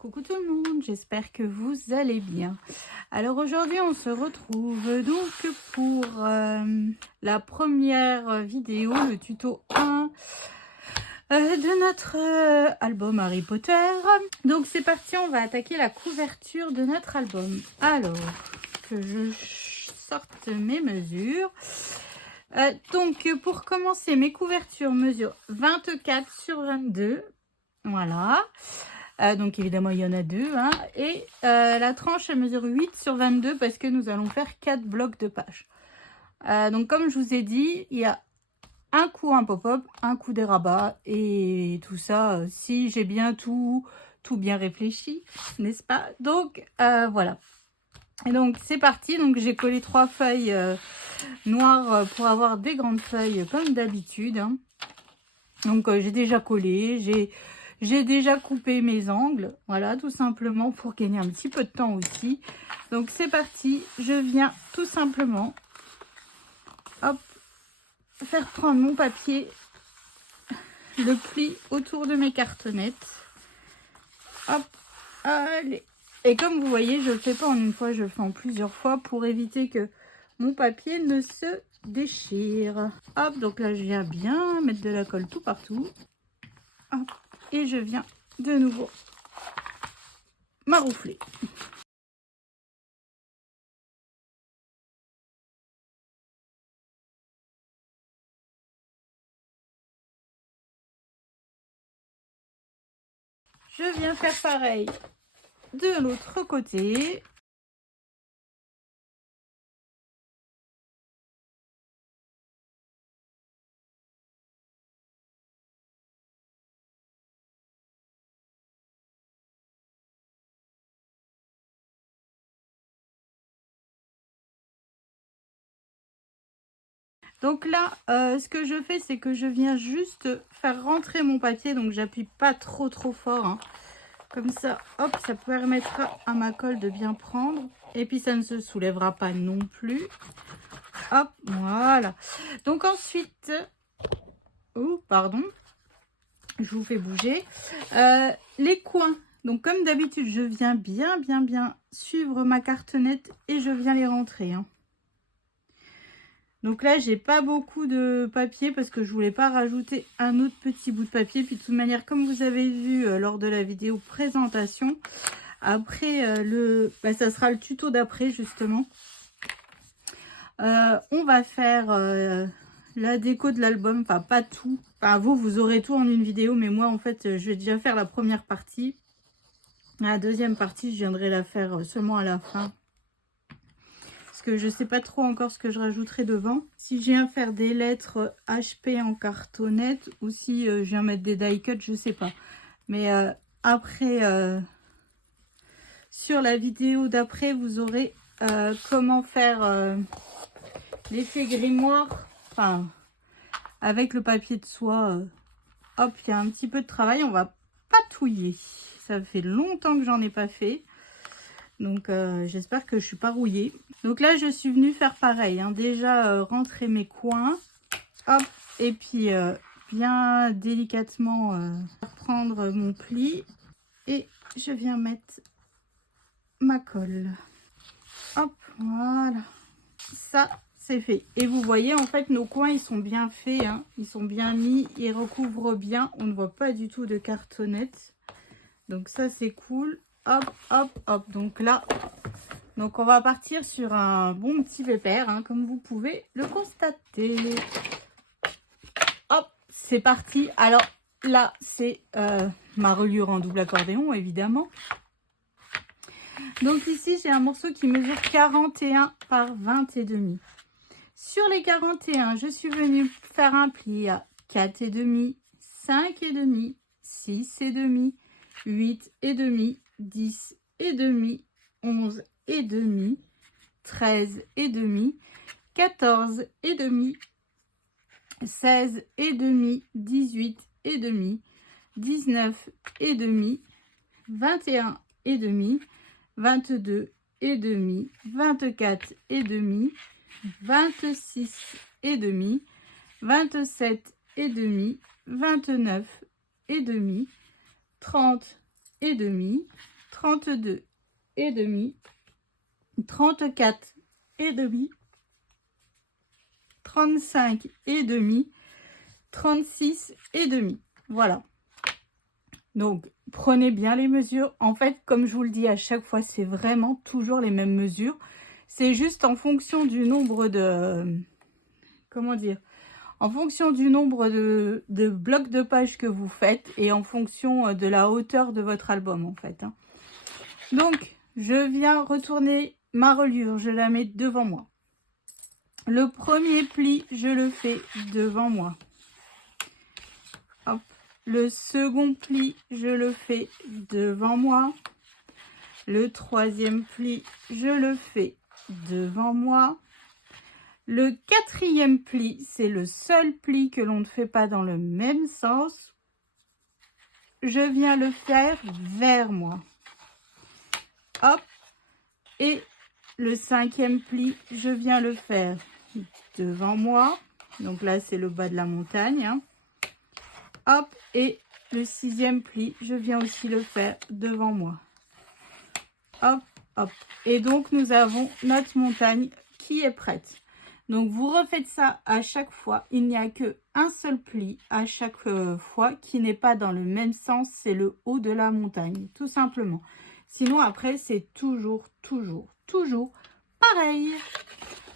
Coucou tout le monde, j'espère que vous allez bien. Alors aujourd'hui on se retrouve donc pour la première vidéo, le tuto 1 de notre album Harry Potter. Donc c'est parti, on va attaquer la couverture de notre album. Alors que je sorte mes mesures. Donc pour commencer, mes couvertures mesurent 24 sur 22. Voilà. Donc évidemment il y en a deux, hein. Et la tranche elle mesure 8 sur 22 parce que nous allons faire 4 blocs de pages. Donc comme je vous ai dit, il y a un coup un pop-up, un coup des rabats et tout ça, si j'ai bien tout bien réfléchi, n'est-ce pas? Donc voilà. Et donc c'est parti. Donc j'ai collé 3 feuilles noires pour avoir des grandes feuilles comme d'habitude, hein. Donc j'ai déjà collé, j'ai déjà coupé mes angles, voilà, tout simplement pour gagner un petit peu de temps aussi. Donc c'est parti, je viens tout simplement, hop, faire prendre mon papier, le pli autour de mes cartonnettes, hop, allez. Et comme vous voyez, je le fais pas en une fois, je le fais en plusieurs fois pour éviter que mon papier ne se déchire. Hop, donc là je viens bien mettre de la colle tout partout, hop, et je viens de nouveau maroufler. Je viens faire pareil de l'autre côté. Donc là, ce que je fais, c'est que je viens juste faire rentrer mon papier. Donc j'appuie pas trop fort, hein. Comme ça, hop, ça permettra à ma colle de bien prendre. Et puis ça ne se soulèvera pas non plus. Hop, voilà. Donc ensuite, oh pardon, je vous fais bouger. Les coins. Donc comme d'habitude, je viens bien suivre ma cartonnette et je viens les rentrer, hein. Donc là, j'ai pas beaucoup de papier parce que je voulais pas rajouter un autre petit bout de papier. Puis de toute manière, comme vous avez vu lors de la vidéo présentation, après ça sera le tuto d'après justement. On va faire la déco de l'album, enfin pas tout. Enfin vous aurez tout en une vidéo, mais moi en fait, je vais déjà faire la première partie. La deuxième partie, je viendrai la faire seulement à la fin. Que je sais pas trop encore ce que je rajouterai devant. Si je viens faire des lettres HP en cartonnette ou si je viens mettre des die cut, je sais pas. Mais après, sur la vidéo d'après, vous aurez comment faire l'effet grimoire. Enfin, avec le papier de soie. Hop, il y a un petit peu de travail. On va patouiller. Ça fait longtemps que j'en ai pas fait. Donc j'espère que je suis pas rouillée. Donc là je suis venue faire pareil, hein. Déjà rentrer mes coins, hop, et puis bien délicatement prendre mon pli et je viens mettre ma colle. Hop, voilà, ça c'est fait. Et vous voyez en fait nos coins ils sont bien faits, hein. Ils sont bien mis, ils recouvrent bien, on ne voit pas du tout de cartonnette. Donc ça c'est cool. Hop, hop, hop. Donc là, on va partir sur un bon petit pépère, hein, comme vous pouvez le constater. Hop, c'est parti. Alors là, c'est ma reliure en double accordéon, évidemment. Donc ici, j'ai un morceau qui mesure 41 par 20 et demi. Sur les 41, je suis venue faire un pli à 4 et demi, 5 et demi, 6 et demi, 8 et demi, 10 et demi, 11 et demi, 13 et demi, 14 et demi, 16 et demi, 18 et demi, 19 et demi, 21 et demi, 22 et demi, 24 et demi, 26 et demi, 27 et demi, 29 et demi, 30 et demi, 32 et demi, 34 et demi, 35 et demi, 36 et demi. Voilà. Donc, prenez bien les mesures. En fait, comme je vous le dis à chaque fois, c'est vraiment toujours les mêmes mesures. C'est juste en fonction du nombre de... Comment dire? En fonction du nombre de blocs de pages que vous faites et en fonction de la hauteur de votre album, en fait. Hein. Donc, je viens retourner ma reliure. Je la mets devant moi. Le premier pli, je le fais devant moi. Hop. Le second pli, je le fais devant moi. Le troisième pli, je le fais devant moi. Le quatrième pli, c'est le seul pli que l'on ne fait pas dans le même sens. Je viens le faire vers moi. Hop. Et le cinquième pli, je viens le faire devant moi. Donc là, c'est le bas de la montagne. Hein. Hop. Et le sixième pli, je viens aussi le faire devant moi. Hop, hop. Et donc, nous avons notre montagne qui est prête. Donc, vous refaites ça à chaque fois. Il n'y a qu'un seul pli à chaque fois qui n'est pas dans le même sens. C'est le haut de la montagne, tout simplement. Sinon, après, c'est toujours pareil.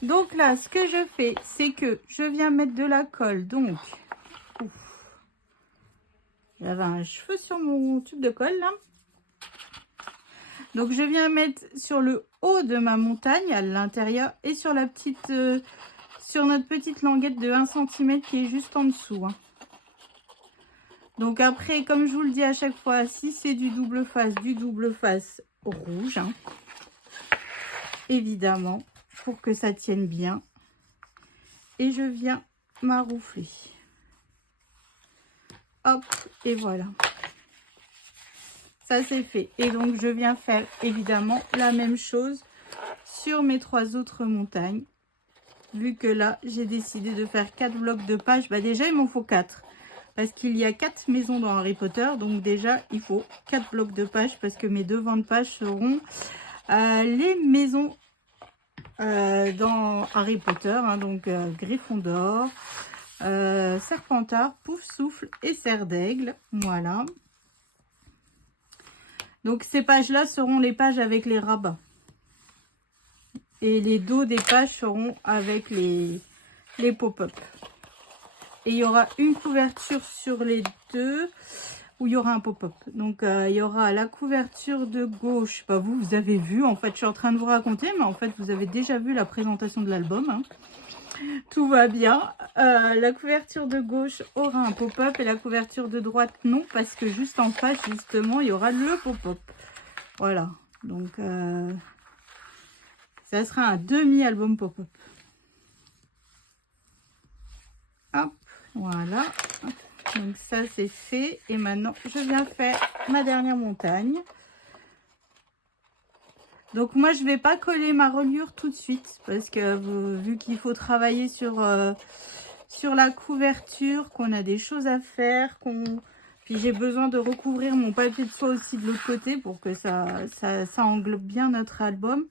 Donc là, ce que je fais, c'est que je viens mettre de la colle. Donc, j'avais un cheveu sur mon tube de colle, là. Donc, je viens mettre sur le haut de ma montagne, à l'intérieur, et sur la petite, sur notre petite languette de 1 cm qui est juste en dessous. Hein. Donc, après, comme je vous le dis à chaque fois, si c'est du double face rouge, hein, évidemment, pour que ça tienne bien. Et je viens maroufler. Hop, et voilà. Ça, c'est fait. Et donc, je viens faire évidemment la même chose sur mes 3 autres montagnes. Vu que là, j'ai décidé de faire 4 blocs de pages. Bah, déjà, il m'en faut 4. Parce qu'il y a 4 maisons dans Harry Potter. Donc, déjà, il faut 4 blocs de pages. Parce que mes devants de pages seront les maisons dans Harry Potter. Hein, donc, Gryffondor, Serpentard, Poufsouffle et Serre d'Aigle. Voilà. Donc, ces pages-là seront les pages avec les rabats. Et les dos des pages seront avec les pop-up. Et il y aura une couverture sur les deux où il y aura un pop-up. Donc, il y aura la couverture de gauche. Bah, vous avez vu, en fait, je suis en train de vous raconter, mais en fait, vous avez déjà vu la présentation de l'album. Hein. Tout va bien. La couverture de gauche aura un pop-up et la couverture de droite, non, parce que juste en face, justement, il y aura le pop-up. Voilà. Donc, ça sera un demi-album pop-up. Hop, voilà. Donc, ça, c'est fait. Et maintenant, je viens faire ma dernière montagne. Donc, moi, je ne vais pas coller ma reliure tout de suite. Parce que vu qu'il faut travailler sur la couverture, qu'on a des choses à faire, puis j'ai besoin de recouvrir mon papier de soie aussi de l'autre côté pour que ça englobe bien notre album.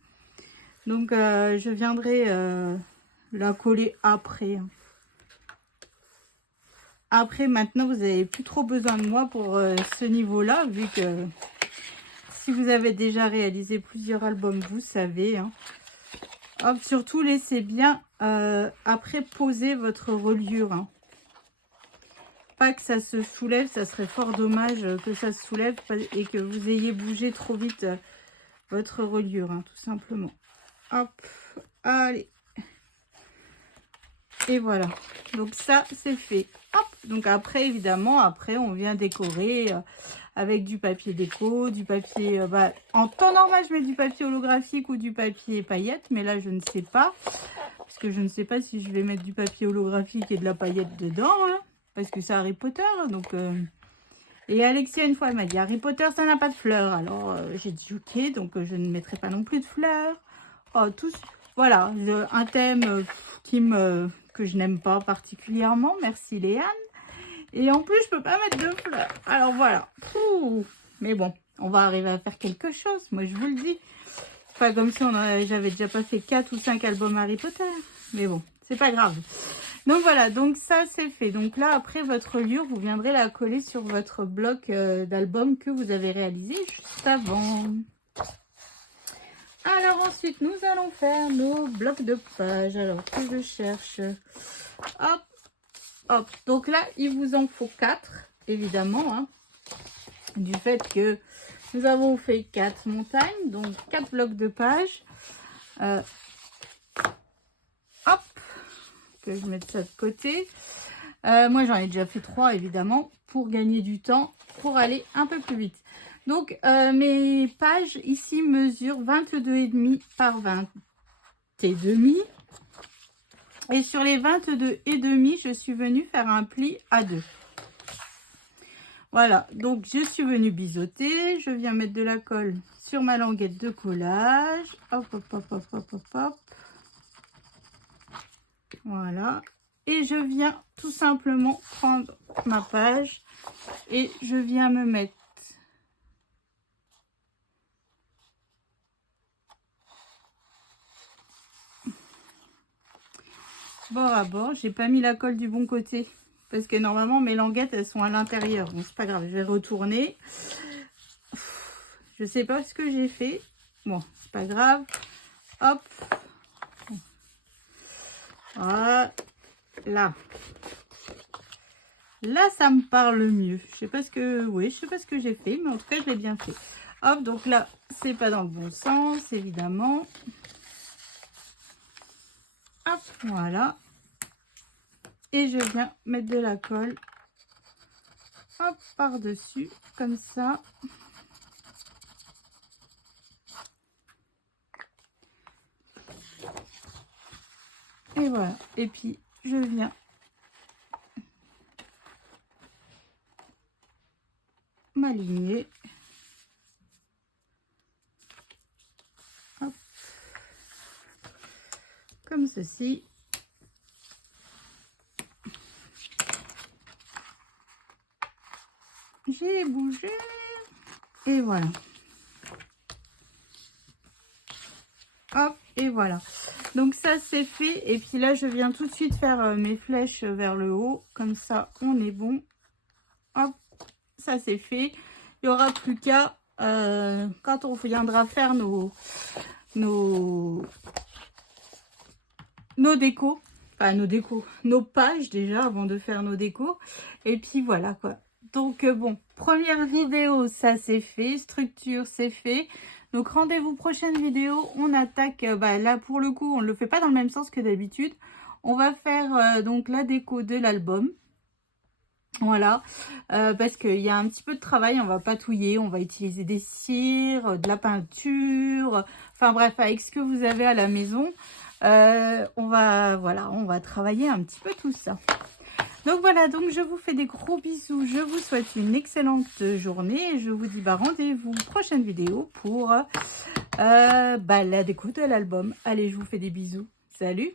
Donc, je viendrai la coller après. Après, maintenant, vous n'avez plus trop besoin de moi pour ce niveau-là, vu que si vous avez déjà réalisé plusieurs albums, vous savez. Hein. Hop, surtout, laissez bien après poser votre reliure. Hein. Pas que ça se soulève, ça serait fort dommage que ça se soulève et que vous ayez bougé trop vite votre reliure, hein, tout simplement. Hop, allez. Et voilà. Donc ça, c'est fait. Hop. Donc après, évidemment, après, on vient décorer avec du papier déco, du papier... en temps normal, je mets du papier holographique ou du papier paillettes. Mais là, je ne sais pas. Parce que je ne sais pas si je vais mettre du papier holographique et de la paillette dedans. Hein, parce que c'est Harry Potter. Donc... Et Alexia, une fois, elle m'a dit, Harry Potter, ça n'a pas de fleurs. Alors, j'ai dit, ok, donc je ne mettrai pas non plus de fleurs. Oh, tous... Voilà, un thème que je n'aime pas particulièrement. Merci Léane. Et en plus, je peux pas mettre de fleurs. Alors voilà. Pouh. Mais bon, on va arriver à faire quelque chose, moi je vous le dis. Pas comme si j'avais déjà pas fait 4 ou 5 albums Harry Potter. Mais bon, c'est pas grave. Donc voilà, donc ça c'est fait. Donc là, après votre livre, vous viendrez la coller sur votre bloc d'album que vous avez réalisé juste avant. Alors ensuite, nous allons faire nos blocs de pages. Alors que je cherche. Hop, hop. Donc là, il vous en faut 4, évidemment. Hein, du fait que nous avons fait 4 montagnes, donc 4 blocs de pages. Hop, que je mette ça de côté. Moi, j'en ai déjà fait 3, évidemment, pour gagner du temps, pour aller un peu plus vite. Donc, mes pages ici mesurent 22,5 par 20,5. Et sur les 22,5, je suis venue faire un pli à 2. Voilà, donc je suis venue biseauter. Je viens mettre de la colle sur ma languette de collage. Hop, hop, hop, hop, hop, hop, hop. Voilà. Et je viens tout simplement prendre ma page et je viens me mettre bord à bord. J'ai pas mis la colle du bon côté parce que normalement mes languettes elles sont à l'intérieur. Bon, c'est pas grave, je vais retourner. Je sais pas ce que j'ai fait. Bon, c'est pas grave. Hop. Voilà. Là, ça me parle mieux. Je sais pas ce que, oui, je sais pas ce que j'ai fait, mais en tout cas, je l'ai bien fait. Hop, donc là, c'est pas dans le bon sens, évidemment. Hop, voilà. Et je viens mettre de la colle. Hop, par-dessus, comme ça. Et voilà. Et puis, je viens m'aligner. Hop. Comme ceci. J'ai bougé. Et voilà. Hop, et voilà. Donc ça c'est fait. Et puis là je viens tout de suite faire mes flèches vers le haut. Comme ça on est bon. Hop, ça c'est fait. Il n'y aura plus qu'à quand on viendra faire nos décos. Enfin nos pages déjà avant de faire nos décos. Et puis voilà quoi. Donc bon, première vidéo, ça c'est fait. Structure, c'est fait. Donc rendez-vous prochaine vidéo. On attaque, là pour le coup, on ne le fait pas dans le même sens que d'habitude. On va faire donc la déco de l'album. Voilà, parce qu'il y a un petit peu de travail, on va patouiller, on va utiliser des cires, de la peinture, enfin bref, avec ce que vous avez à la maison, on va travailler un petit peu tout ça. Donc voilà, donc je vous fais des gros bisous, je vous souhaite une excellente journée et je vous dis rendez-vous prochaine vidéo pour la déco de l'album. Allez, je vous fais des bisous, salut!